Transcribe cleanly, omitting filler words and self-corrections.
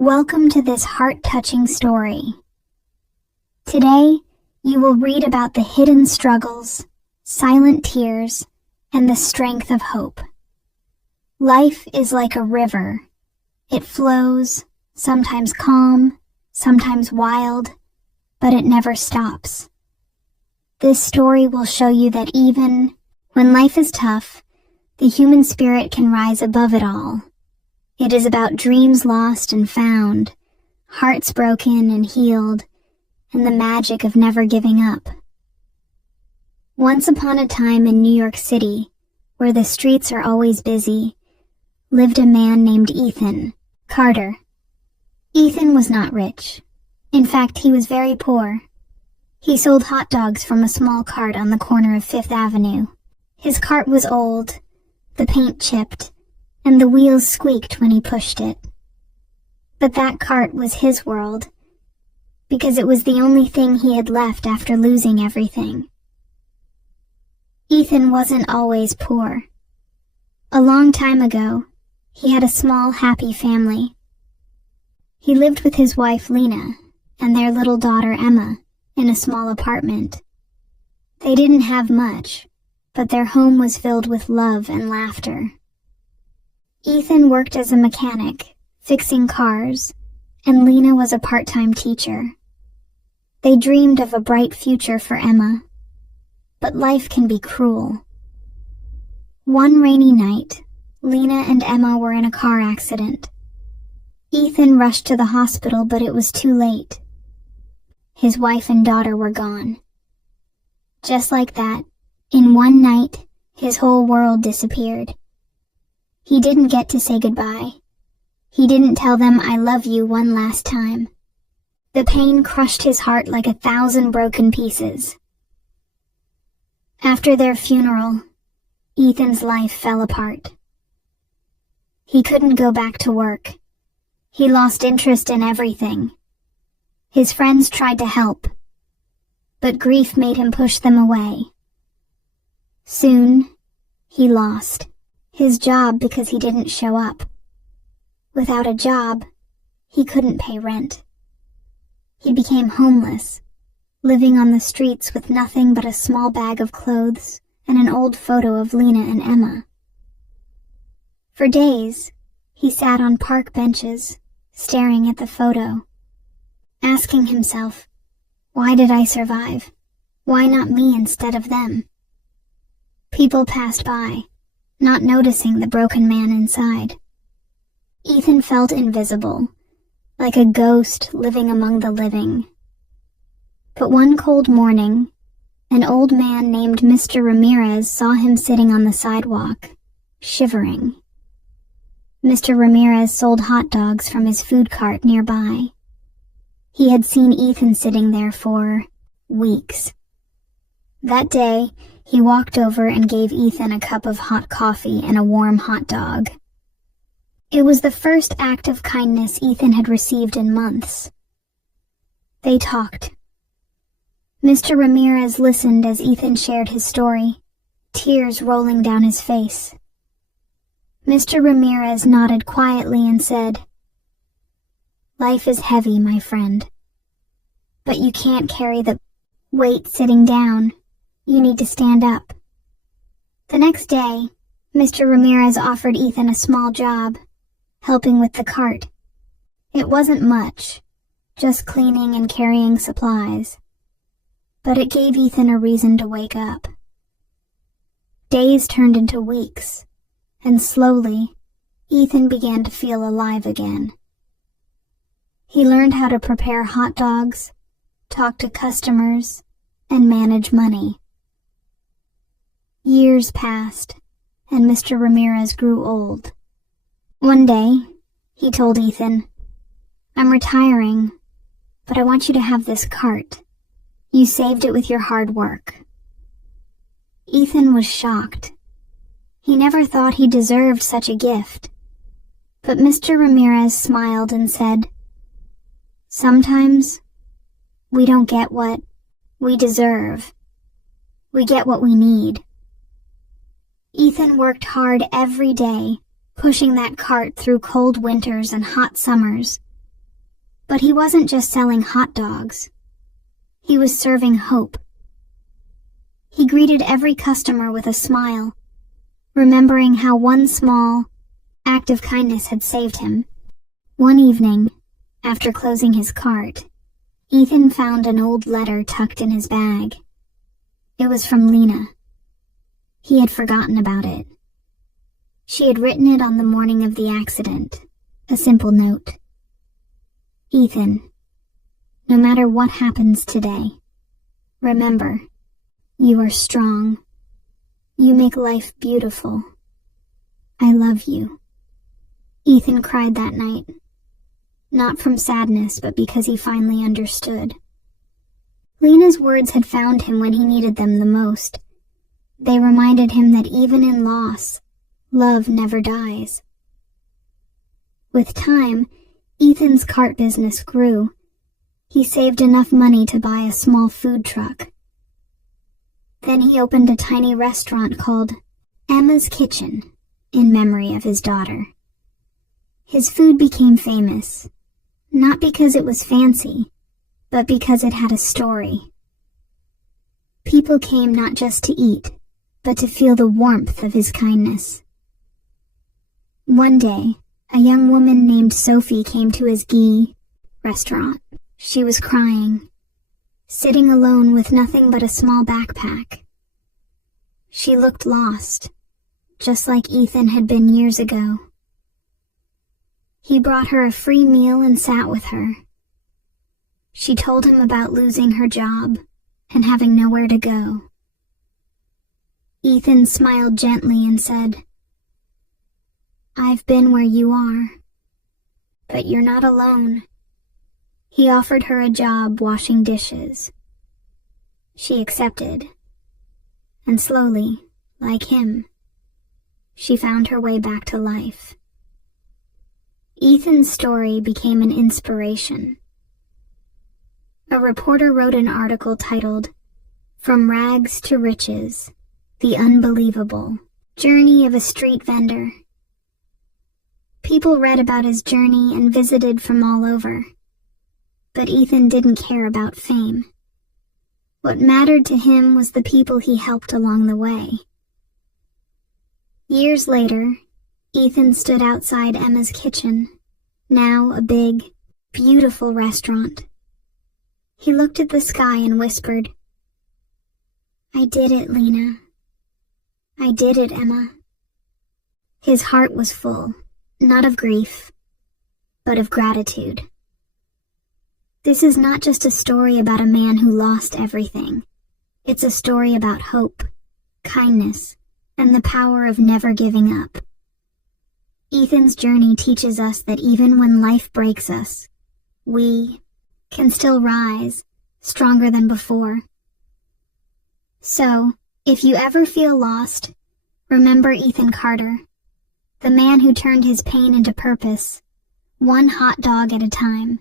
Welcome to this heart-touching story. Today, you will read about the hidden struggles, silent tears, and the strength of hope. Life is like a river. It flows, sometimes calm, sometimes wild, but it never stops. This story will show you that even when life is tough, the human spirit can rise above it all. It is about dreams lost and found, hearts broken and healed, and the magic of never giving up. Once upon a time in New York City, where the streets are always busy, lived a man named Ethan Carter. Ethan was not rich. In fact, he was very poor. He sold hot dogs from a small cart on the corner of Fifth Avenue. His cart was old, the paint chipped, and the wheels squeaked when he pushed it. But that cart was his world, because it was the only thing he had left after losing everything. Ethan wasn't always poor. A long time ago, he had a small, happy family. He lived with his wife, Lena, and their little daughter, Emma, in a small apartment. They didn't have much, but their home was filled with love and laughter. Ethan worked as a mechanic, fixing cars, and Lena was a part-time teacher. They dreamed of a bright future for Emma, but life can be cruel. One rainy night, Lena and Emma were in a car accident. Ethan rushed to the hospital, but it was too late. His wife and daughter were gone. Just like that, in one night, his whole world disappeared. He didn't get to say goodbye. He didn't tell them "I love you" one last time. The pain crushed his heart like 1,000 broken pieces. After their funeral, Ethan's life fell apart. He couldn't go back to work. He lost interest in everything. His friends tried to help, but grief made him push them away. Soon, he lost his job because he didn't show up. Without a job, he couldn't pay rent. He became homeless, living on the streets with nothing but a small bag of clothes and an old photo of Lena and Emma. For days, he sat on park benches, staring at the photo, asking himself, why did I survive? Why not me instead of them? People passed by, not noticing the broken man inside. Ethan felt invisible, like a ghost living among the living. But one cold morning, an old man named Mr. Ramirez saw him sitting on the sidewalk, shivering. Mr. Ramirez sold hot dogs from his food cart nearby. He had seen Ethan sitting there for weeks. That day, he walked over and gave Ethan a cup of hot coffee and a warm hot dog. It was the first act of kindness Ethan had received in months. They talked. Mr. Ramirez listened as Ethan shared his story, tears rolling down his face. Mr. Ramirez nodded quietly and said, "Life is heavy, my friend. But you can't carry the weight sitting down. You need to stand up." The next day, Mr. Ramirez offered Ethan a small job, helping with the cart. It wasn't much, just cleaning and carrying supplies. But it gave Ethan a reason to wake up. Days turned into weeks, and slowly, Ethan began to feel alive again. He learned how to prepare hot dogs, talk to customers, and manage money. Years passed, and Mr. Ramirez grew old. One day, he told Ethan, "I'm retiring, but I want you to have this cart. You saved it with your hard work." Ethan was shocked. He never thought he deserved such a gift. But Mr. Ramirez smiled and said, "Sometimes, we don't get what we deserve. We get what we need." Ethan worked hard every day, pushing that cart through cold winters and hot summers, But he wasn't just selling hot dogs. He was serving hope. He greeted every customer with a smile, remembering how one small act of kindness had saved him. One evening, after closing his cart, Ethan found an old letter tucked in his bag. It was from Lena. He had forgotten about it. She had written it on the morning of the accident, a simple note. Ethan, no matter what happens today, remember, you are strong. You make life beautiful. I love you. Ethan cried that night, not from sadness, but because he finally understood. Lena's words had found him when he needed them the most. They reminded him that even in loss, love never dies. With time, Ethan's cart business grew. He saved enough money to buy a small food truck. Then he opened a tiny restaurant called Emma's Kitchen in memory of his daughter. His food became famous, not because it was fancy, but because it had a story. People came not just to eat, but to feel the warmth of his kindness. One day, a young woman named Sophie came to his ghee restaurant. She was crying, sitting alone with nothing but a small backpack. She looked lost, just like Ethan had been years ago. He brought her a free meal and sat with her. She told him about losing her job and having nowhere to go. Ethan smiled gently and said, "I've been where you are, but you're not alone." He offered her a job washing dishes. She accepted, and slowly, like him, she found her way back to life. Ethan's story became an inspiration. A reporter wrote an article titled, "From Rags to Riches, The Unbelievable Journey of a Street Vendor." People read about his journey and visited from all over. But Ethan didn't care about fame. What mattered to him was the people he helped along the way. Years later, Ethan stood outside Emma's Kitchen, now a big, beautiful restaurant. He looked at the sky and whispered, "I did it, Lena. I did it, Emma." His heart was full, not of grief, but of gratitude. This is not just a story about a man who lost everything. It's a story about hope, kindness, and the power of never giving up. Ethan's journey teaches us that even when life breaks us, we can still rise, stronger than before. So, if you ever feel lost, remember Ethan Carter, the man who turned his pain into purpose, one hot dog at a time.